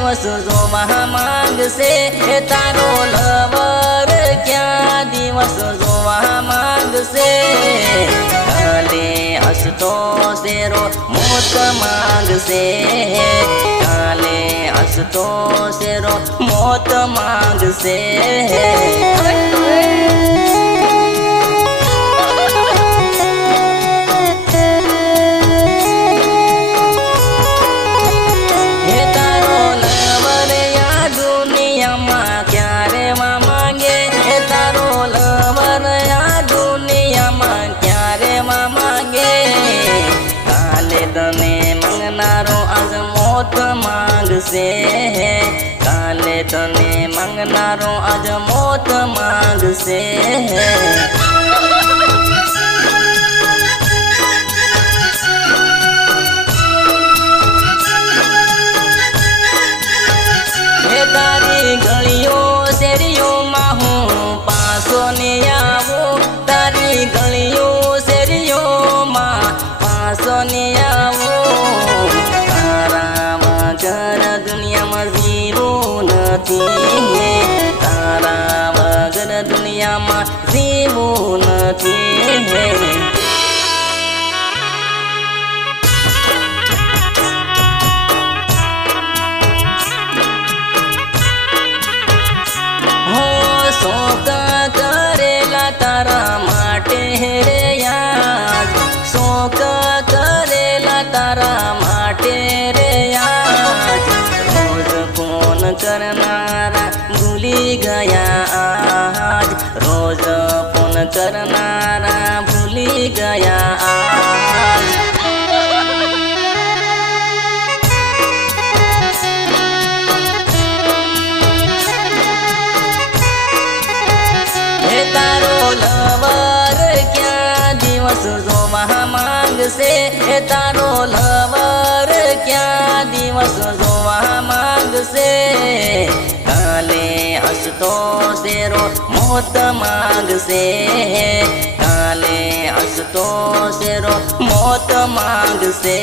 દિવસ જોવા માંગશે, એ તારો લવર ક્યાં દિવસ જોવા માંગશે? કાલે હસતો શેરો મોત માંગશે કાલે હસતો શેરો મોત માંગશે. તને મંગનારો આજ મોત માંગશે. દુનિયામાં જીવું નથી કરનારા ભૂલી ગયા હે તારો લવર ક્યાં દિવસ જોવા માંગશે હે તારો લવર ક્યાં દિવસ જોવા માંગશે કાલે હસતો શેરો મોત માંગશે કાલે હસતો શેરો મોત માંગશે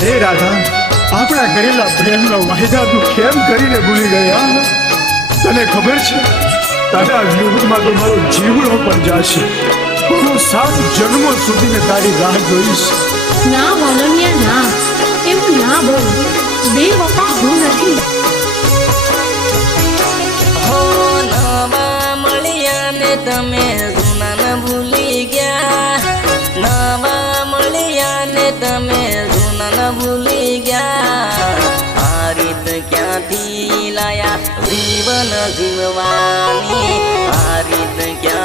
હે રાધા આપણા કરેલા પ્રેમનો વાયદા તું કેમ કરીને ભૂલી ગયા. તને ખબર છે તારા લૂંટમાં તો મારો જીવડો પણ જાશે. હું સાત જન્મો સુધી મેં તારી રાહ જોઈશ. ના વાલનિયા ના. એવું ના બોલ. બે વખત હું નથી. તમે જૂના ન ભૂલી ગયા. નવા મળ્યા ને તમે જૂનાને ભૂલી ગયા. આ રીત ક્યાંથી લાયા? જીવન રીત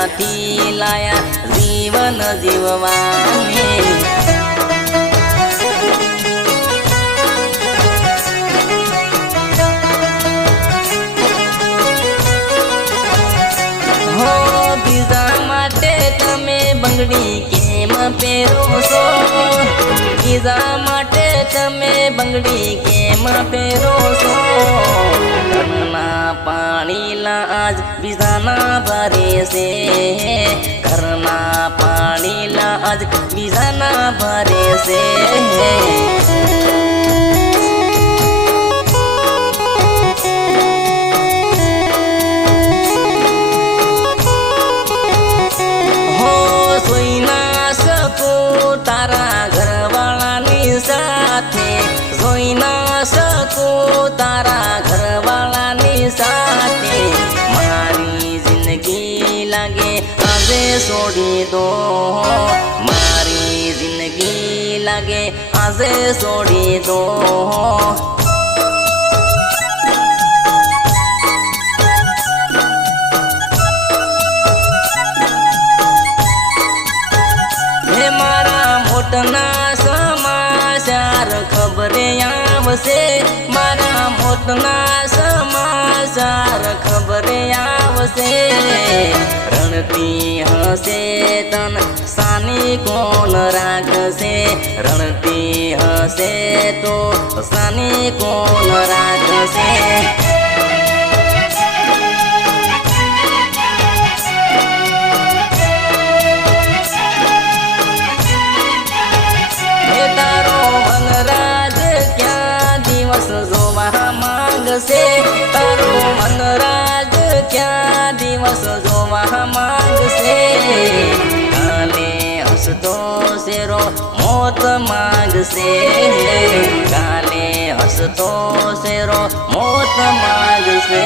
ક્યાંથી લાયા જીવન જીવવાને હો બીજા માટે તમે બંગડી કેમ પહેરો છો બીજા માટે તમે બંગડી કેમ પહેરો છો ઘરના પાણીલા આજ બીજાના ભરે છે. ઘરના પાણીલા આજ બીજાના ભરે છે. છોડી દો મારી જિંદગી લાગે આજે છોડી દો મોટના સમાચાર ખબરે આવશે મારા મોટના સમાચાર ખબરે આવશે રણતી હશે તન સાની કોણ રાખશે? રણતી હશે તો સાની કોણ રાખશે? શેરો મોત માંગશે કાલે હસતો શેરો મોત માંગશે